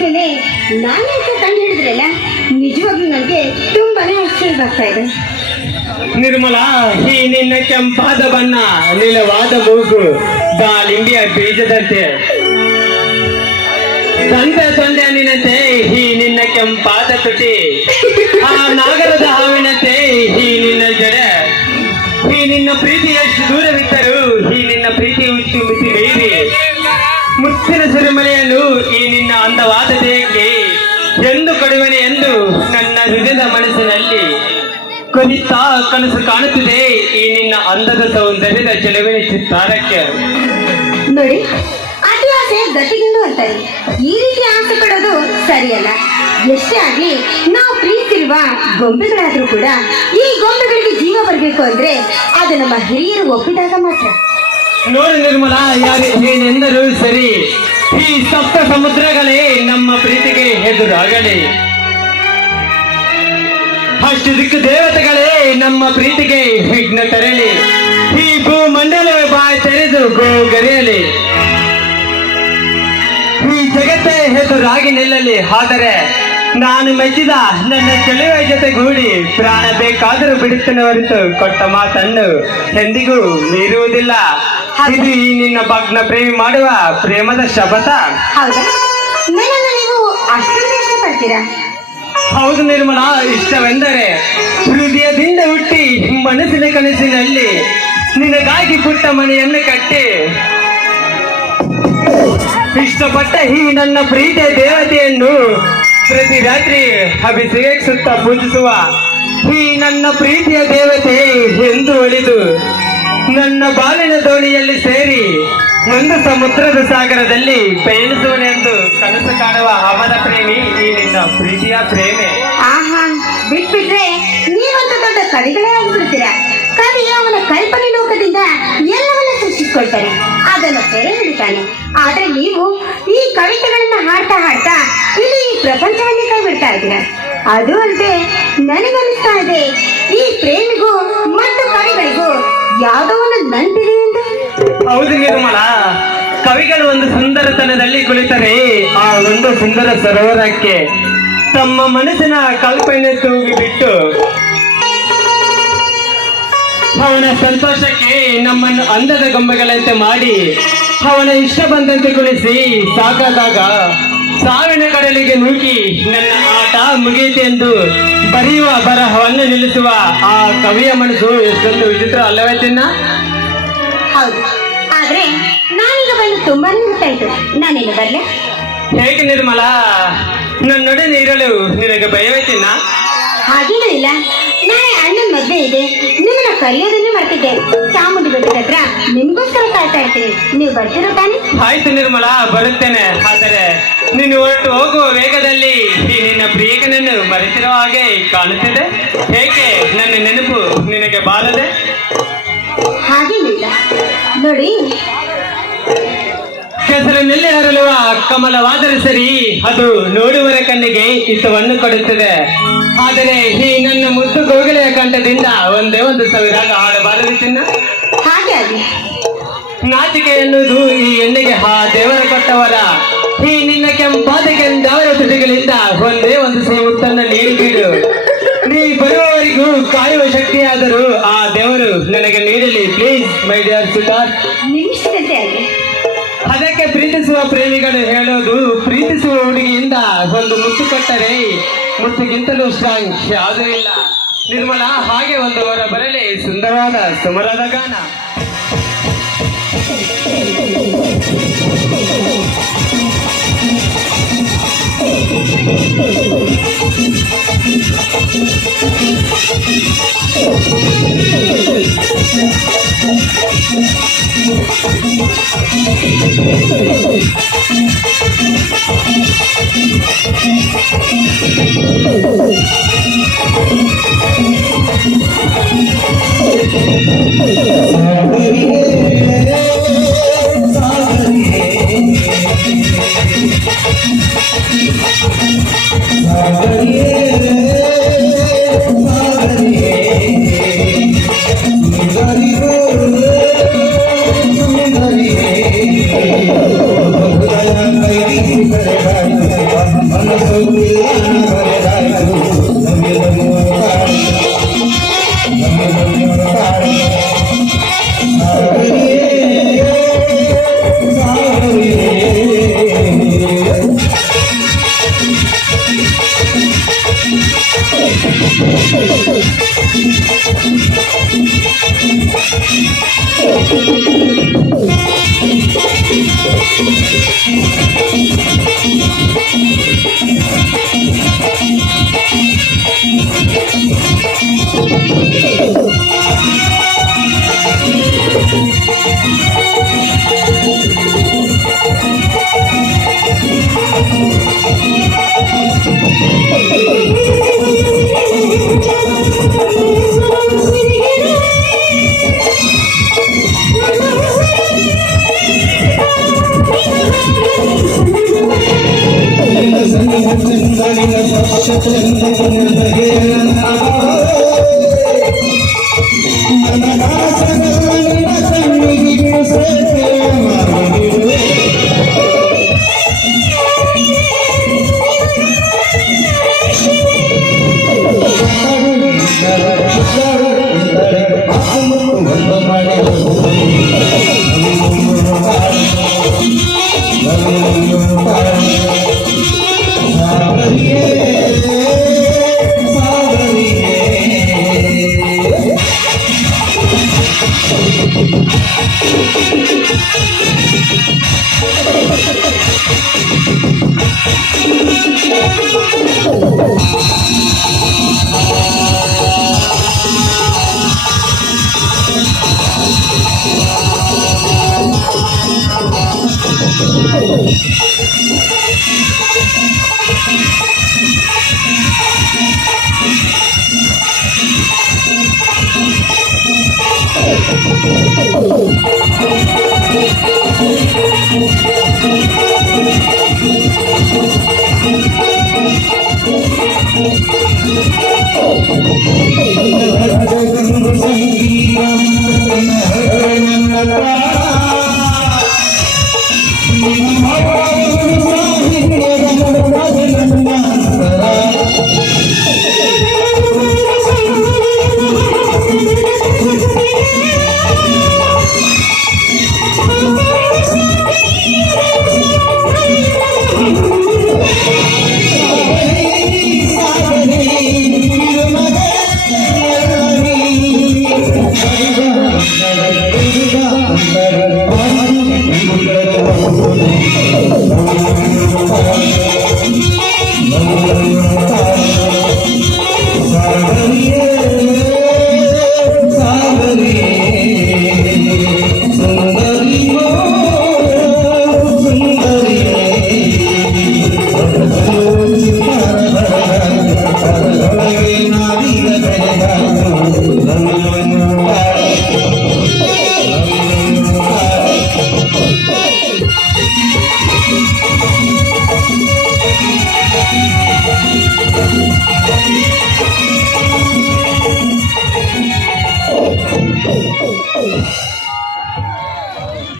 ಪ್ರಶ್ನೆನೇ ನಾನೇ ಕಂಡು ಹಿಡಿದ್ರಲ್ಲ, ನಿಜವಾಗ್ಲೂ ನನಗೆ ತುಂಬಾನೇ ಆಶ್ಚರ್ಯ ಆಗ್ತಾ ಇದೆ. ನಿರ್ಮಲಾ, ಈ ನಿನ್ನ ಕೆಂಪಾದ ಬಣ್ಣ, ನೀಲವಾದ ಮೂಗು, ದಾಳಿಂಬೆಯ ಬೀಜದಂತೆ, ತೊಂದೆ ನಿನ್ನಂತೆ ಈ ನಿನ್ನ ಕೆಂಪಾದ ತುಟಿ, ಆ ನಾಗರದ ಹಾವಿನಂತೆ ಈ ನಿನ್ನ ಜಡೆ, ಈ ನಿನ್ನ ಪ್ರೀತಿ ಎಷ್ಟು ದೂರವಿದ್ದರೂ ಈ ನಿನ್ನ ಪ್ರೀತಿ ಹುಚ್ಚು ಮಿತಿ ಮೀರಿ ಮುತ್ತಿನ ಸುರಿಮಳೆಯನ್ನು ಈ ನಿನ್ನ ಅಂದವಾದ ದೇಹಕ್ಕೆ ಎಂದು ಕೊಡುವನೆ ಎಂದು ನನ್ನ ಹೃದಯದ ಮನಸ್ಸಿನಲ್ಲಿ ಕೊಲಿತಾ ಕನಸು ಕಾಣುತ್ತಿದೆ ಈ ನಿನ್ನ ಅಂದದ ಸೌಂದರ್ಯದ ಚೆಲುವಿನ ಚಿತ್ತಾರಕ್ಕೆ. ನೋಡಿ, ಅತಿ ಆಸೆ ಗತಿಗಿಂದು ಅಂತಾರೆ. ಈ ರೀತಿ ಆಸೆ ಪಡೋದು ಸರಿಯಲ್ಲ. ಎಷ್ಟೇ ಆಗ್ಲಿ, ನಾವು ಪ್ರೀತಿಸಿರುವ ಗೊಂಬೆಗಳಾದ್ರೂ ಕೂಡ ಈ ಗೊಂಬೆಗಳಿಗೆ ಜೀವ ಬರಬೇಕು ಅಂದ್ರೆ ಅದು ನಮ್ಮ ಹಿರಿಯರು ಒಪ್ಪಿದಾಗ ಮಾತ್ರ. ನೋಡು ನಿರ್ಮಲಾ, ಯಾರು ಏನೆಂದರೂ ಸರಿ, ಈ ಸಪ್ತ ಸಮುದ್ರಗಳೇ ನಮ್ಮ ಪ್ರೀತಿಗೆ ಎದುರಾಗಲಿ, ಅಷ್ಟು ದಿಕ್ಕು ದೇವತೆಗಳೇ ನಮ್ಮ ಪ್ರೀತಿಗೆ ವಿಘ್ನ ತರಲಿ, ಈ ಭೂಮಂಡಲವೇ ಬಾಯಿ ತೆರೆದು ಗೋಗರೆಯಲಿ, ಈ ಜಗತ್ತೇ ಎದುರಾಗಿ ನಿಲ್ಲಲಿ. ಆದರೆ ನಾನು ಮೆಚ್ಚಿದ ನನ್ನ ಚೆಲುವೆ ಜೊತೆಗೂಡಿ ಪ್ರಾಣ ಬೇಕಾದರೂ ಬಿಡುತ್ತೇನೆ ಹೊರತು ಕೊಟ್ಟ ಮಾತನ್ನು ಎಂದಿಗೂ ಮೀರುವುದಿಲ್ಲ. ಇದು ಈ ನಿನ್ನ ಭಗ್ನ ಪ್ರೇಮಿ ಮಾಡುವ ಪ್ರೇಮದ ಶಪಥ. ಹೌದಾ? ನನ್ನನ್ನು ನೀವು ಅಷ್ಟೊಂದು ಇಷ್ಟಪಡ್ತೀರಾ? ಹೌದು ನಿರ್ಮಲಾ, ಇಷ್ಟವೆಂದರೆ ಹೃದಯದಿಂದ ಹುಟ್ಟಿ ಮನಸ್ಸಿನ ಕನಸಿನಲ್ಲಿ ನಿನಗಾಗಿ ಪುಟ್ಟ ಮನೆಯನ್ನು ಕಟ್ಟಿ ಇಷ್ಟಪಟ್ಟ ಈ ನನ್ನ ಪ್ರೀತಿಯ ದೇವತೆಯನ್ನು ಪ್ರತಿ ರಾತ್ರಿ ಅಭಿಷೇಕಿಸುತ್ತ ಪೂಜಿಸುವ ಈ ನನ್ನ ಪ್ರೀತಿಯ ದೇವತೆ ಎಂದು ಒಲಿದು ನನ್ನ ಬಾಳಿನ ದೋಣಿಯಲ್ಲಿ ಸೇರಿ ಒಂದು ಸಮುದ್ರದ ಸಾಗರದಲ್ಲಿ ಪಯಣಿಸುವನೆಂದು ಕನಸು ಕಾಣುವ ಅವನ ಪ್ರೇಮಿ ಈ ನಿನ್ನ ಪ್ರೀತಿಯ ಪ್ರೇಮೆ. ಆಹಾ, ಬಿಟ್ಬಿಟ್ರೆ ನೀವಂತ ದೊಡ್ಡ ಕವಿಗಳೇ ಆಗಿಬಿಡ್ತೀರಾ. ಕವಿ ಅವನ ಕಲ್ಪನೆ ಲೋಕದಿಂದ ಎಲ್ಲವನ್ನ ಸೃಷ್ಟಿಸ್ಕೊಳ್ತಾನೆ, ಅದನ್ನು ಸೆರೆ ಹಿಡಿತಾನೆ. ಆದ್ರೆ ನೀವು ಈ ಕವಿತೆಗಳನ್ನ ಹಾಡ್ತಾ ಹಾಡ್ತಾ ಇಲ್ಲಿ ಈ ಪ್ರಪಂಚವನ್ನೇ ಕೈ ಬಿಡ್ತಾ ಇದ್ದೀರಾ. ಅದು ಅಲ್ಲದೆ ನನಗನ್ನಿಸ್ತಾ ಇದೆ, ಈ ಪ್ರೇಮಿಗೂ ಮತ್ತು ಕವಿಗಳಿಗೂ ಯಾವುದೋ ಒಂದು ನಂಟಿದೆ ಎಂದು. ಹೌದು ನಿರ್ಮಲಾ, ಕವಿಗಳು ಒಂದು ಸುಂದರತನದಲ್ಲಿ ಕುಳಿತರೆ ಆ ಒಂದು ಸುಂದರ ಸರೋವರಕ್ಕೆ ತಮ್ಮ ಮನಸ್ಸಿನ ಕಲ್ಪನೆ ತೂಗಿ ಬಿಟ್ಟು ಅವನ ಸಂತೋಷಕ್ಕೆ ನಮ್ಮನ್ನು ಅಂದದ ಗೊಂಬೆಗಳಂತೆ ಮಾಡಿ ಅವನ ಇಷ್ಟ ಬಂದಂತೆ ಕುಳಿಸಿ ಸಾಕಾದಾಗ ಸಾವಿನ ಕಡಲಿಗೆ ನುಗ್ಗಿ ನನ್ನ ಆಟ ಮುಗಿಯಿತೆಂದು ಬರೆಯುವ ಬರಹವನ್ನು ನಿಲ್ಲಿಸುವ ಆ ಕವಿಯ ಮನಸ್ಸು ಎಷ್ಟೊಂದು ವಿಚಿತ್ರ ಅಲ್ಲವೇ ಚಿನ್ನ? ಹೌದು, ಆದ್ರೆ ನಾನೀಗ ಬಂದು ತುಂಬಾನೇ ಗೊತ್ತಾಯ್ತು. ನಾನೇನು ಬರ್ಲೆ? ಹೇಗೆ ನಿರ್ಮಲಾ, ನನ್ನೊಡನೆ ಇರಲು ನಿನಗೆ ಭಯವೇ ಚಿನ್ನ? ಹಾಗೇನೂ ಇಲ್ಲ. ನಾಳೆ ಅಣ್ಣನ ಮದ್ವೆ ಇದೆ, ನಿಮ್ಮನ್ನ ಕರೆಯೋದನ್ನೇ ಮಾಡ್ತಿದ್ದೆ. ಚಾಮುಂಡಿ ಬೆಟ್ಟದ ಹತ್ರ ನಿಮ್ಗೋಸ್ಕರ ಕಾಯ್ತಾ ಇರ್ತೀನಿ. ನೀವು ಬರ್ತಿರೋ ತಾನೆ? ಆಯ್ತು ನಿರ್ಮಲಾ, ಬರುತ್ತೇನೆ. ಆದರೆ ನೀನು ಹೊರಟು ಹೋಗುವ ವೇಗದಲ್ಲಿ ಈ ನಿನ್ನ ಪ್ರಿಯಕನನ್ನು ಮರೆತಿರೋ ಹಾಗೆ ಕಾಣುತ್ತಿದೆ. ಹೇಗೆ ನನ್ನ ನೆನಪು ನಿನಗೆ ಬಾರದೆ? ಹಾಗೇನಿಲ್ಲ ನೋಡಿ, ಕೆಸರಿನಲ್ಲಿ ಹರಳುವ ಕಮಲವಾದರೆ ಸರಿ, ಅದು ನೋಡುವರ ಕಣ್ಣಿಗೆ ಹಿತವನ್ನು ಕೊಡುತ್ತದೆ. ಆದರೆ ಈ ನನ್ನ ಮುದ್ದು ಗೋಗಲೆಯ ಕಂಠದಿಂದ ಒಂದೇ ಒಂದು ಸಾವಿರಾಗ ಹಾಡಬಾರದು ಚಿನ್ನ. ಹಾಗೆ ಆಗಲಿ. ನಾಚಿಕೆ ಎನ್ನುವುದು ಈ ಹೆಣ್ಣಿಗೆ ಆ ದೇವರ ಕೊಟ್ಟವರ. ಈ ನಿನ್ನ ಕೆಂಪಾದ ಕೆಂದವರ ತುಟಿಗಳಿಂದ ಒಂದೇ ಒಂದು ಸಿಹಿ ಮುತ್ತನ್ನು ನೀಡಿಬಿಡು. ನೀ ಬರುವವರಿಗೂ ಕಾಯುವ ಶಕ್ತಿಯಾದರೂ ಆ ದೇವರು ನನಗೆ ನೀಡಲಿ ಪ್ಲೀಸ್ ಮೈ ಡಿಯರ್ ಸುಧಾರ್. ನಿಮಿಷದಂತೆ ಆಗಲಿ. ಅದಕ್ಕೆ ಪ್ರೀತಿಸುವ ಪ್ರೇಮಿಗಳು ಹೇಳೋದು, ಪ್ರೀತಿಸುವ ಹುಡುಗಿಯಿಂದ ಒಂದು ಮುತ್ತು ಕೊಟ್ಟರೆ ಮುತ್ತಿಗಿಂತಲೂ ಸ್ಟ್ರಾಂಗ್ ಯಾವುದೂ ಇಲ್ಲ. ನಿರ್ಮಲಾ, ಹಾಗೆ ಒಂದು ವರ ಬರಲಿ, ಸುಂದರವಾದ ಸುಮರಾದ ಗಾನ.